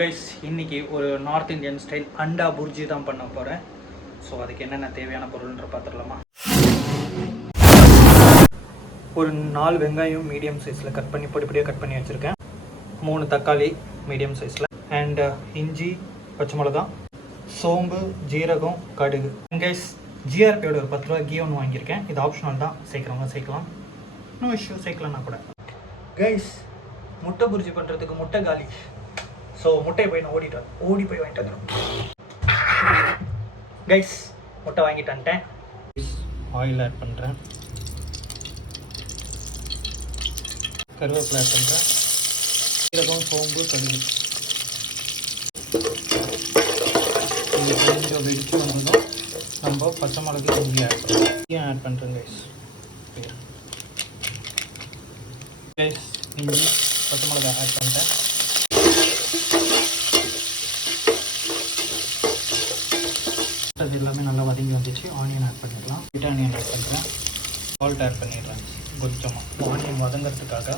Guys இன்னைக்கு ஒரு north Indian style அண்டா புர்ஜி தான் பண்ண போகிறேன். ஸோ அதுக்கு என்னென்ன தேவையான பொருள்ன்ற பார்த்துடலாமா? ஒரு 4 வெங்காயம் மீடியம் சைஸில் கட் பண்ணி பொடிப்படியாக கட் பண்ணி வச்சுருக்கேன். 3 தக்காளி மீடியம் சைஸில் அண்ட் இஞ்சி, பச்சை மிளகா, சோம்பு, ஜீரகம், கடுகு. கைஸ் ஜிஆர்பியோட ஒரு 10 ரூபா கீ ஒன்று வாங்கியிருக்கேன். இது ஆப்ஷனல் தான், சேர்க்குறவங்க சேர்க்கலாம், நோ இஷ்யூ, சேர்க்கலன்னா கூட. கைஸ் முட்டை புர்ஜி பண்ணுறதுக்கு முட்டை காலி. ஸோ முட்டையை போய் நான் ஓடி போய் வாங்கிட்டு வந்துடும். கைஸ் முட்டை வாங்கிட்டு வந்துட்டேன். ஆயில் ஆட் பண்ணுறேன், கருவேப்பிலை ஆட் பண்ணுறேன், சீரகம், சோம்பு, கடுகு. இது கொஞ்சம் வெடிச்சு வந்ததும் நம்ம பச்சை மிளகு, இஞ்சி ஆட் பண்ணுறேன். கைஸ் இஞ்சி, பச்சை மிளகா ஆட் பண்ணிட்டேன். அது எல்லாமே நல்லா வதங்கி வந்துச்சு. ஆனியன் ஆட் பண்ணிடலாம். ஆனியன் ஆட் பண்ணுறேன், சால்ட் ஆட் பண்ணிடுறேன் கொஞ்சமாக ஆனியன் வதங்கிறதுக்காக.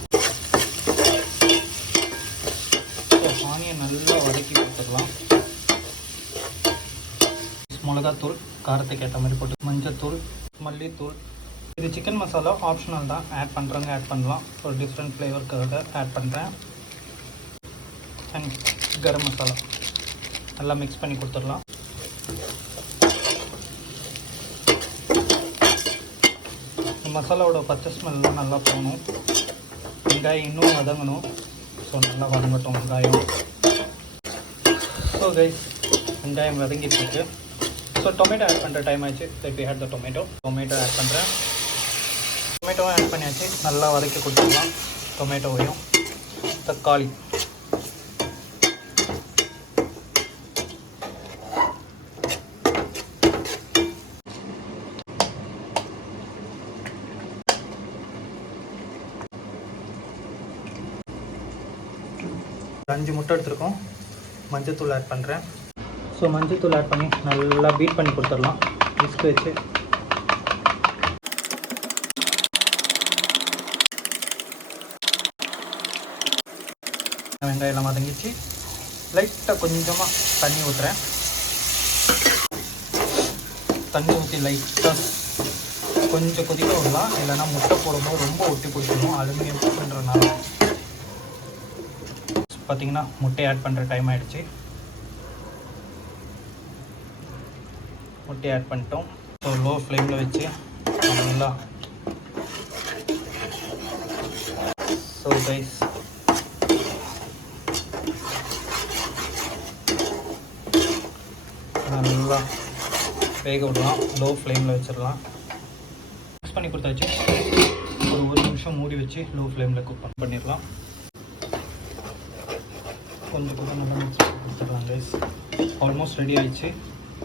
ஸோ ஆனியன் நல்லா வதக்கி கொடுத்துடலாம். மிளகாத்தூள் காரத்துக்கு ஏற்ற மாதிரி போட்டு, மஞ்சத்தூள், மல்லித்தூள். இது சிக்கன் மசாலா ஆப்ஷனல் தான், ஆட் பண்ணுறவங்க ஆட் பண்ணலாம். ஒரு டிஃப்ரெண்ட் ஃப்ளேவருக்காக ஆட் பண்ணுறேன். அண்ட் கரம் மசாலா நல்லா மிக்ஸ் பண்ணி கொடுத்துடலாம். மசாலாவோட பச்சை ஸ்மெல்லாம் நல்லா போகணும். வெங்காயம் இன்னும் வதங்கணும். ஸோ நல்லா வதங்கட்டும் வெங்காயம். ஸோ கைஸ் வெங்காயம் வதங்கிட்டு. ஸோ டொமேட்டோ ஆட் பண்ணுற டைம் ஆச்சு. இப்போ ஆட் த டொமேட்டோ ஆட் பண்ணுறேன். டொமேட்டோவும் ஆட் பண்ணியாச்சு. நல்லா வதக்கி கொடுத்துக்கலாம் டொமேட்டோவையும். தக்காளி, ஒரு 5 முட்டை எடுத்துருக்கோம். மஞ்சத்தூள் ஆட் பண்ணுறேன். ஸோ மஞ்சத்தூள் ஆட் பண்ணி நல்லா பீட் பண்ணி கொடுத்துடலாம் விஸ்க் வச்சு. வெங்காயம் வதங்கிச்சு. லைட்டாக கொஞ்சமாக தண்ணி ஊற்றுறேன். தண்ணி ஊற்றி லைட்டாக கொஞ்சம் கொதிக்க விடலாம். இல்லைன்னா முட்டை போடும்போது ரொம்ப ஒட்டி பிடிக்கணும், அலுமினியம் பண்ணுறதுனால. பார்த்தீங்கன்னா முட்டை ஆட் பண்ணுற டைம் ஆகிடுச்சு. முட்டை ஆட் பண்ணிட்டோம். ஸோ லோ ஃப்ளேமில் வச்சு நல்லா. ஸோ கைஸ் நல்லா வேக விடலாம். லோ ஃப்ளேமில் வச்சிடலாம். மிக்ஸ் பண்ணி கொடுத்தாச்சு. ஒரு 1 நிமிஷம் மூடி வச்சு லோ ஃப்ளேமில் குக் பண்ணிடலாம். கொஞ்சம் கூட நல்லா மிக்ஸ் பண்ணி கொடுத்துடலாம் கைஸ். ஆல்மோஸ்ட் ரெடி ஆகிடுச்சு.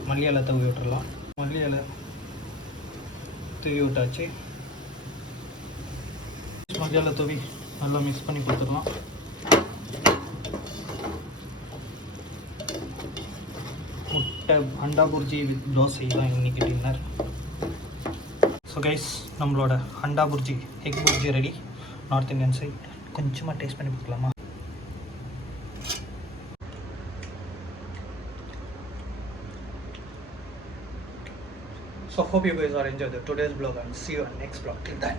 மல்லி இலை தூவி விட்டுடலாம். மல்லி இலை தூவி விட்டாச்சு. மல்லி இலை தூவி நல்லா மிக்ஸ் பண்ணி கொடுத்துடலாம். முட்டை அண்டா புர்ஜி வித் தோசை தான் இன்றைக்கி டின்னர். ஸோ கைஸ் நம்மளோட anda bhurji, egg bhurji ready. North Indian side. கொஞ்சமாக டேஸ்ட் பண்ணி பார்க்கலாமா? So hope you guys are enjoyed today's vlog and see you on next vlog. Till then.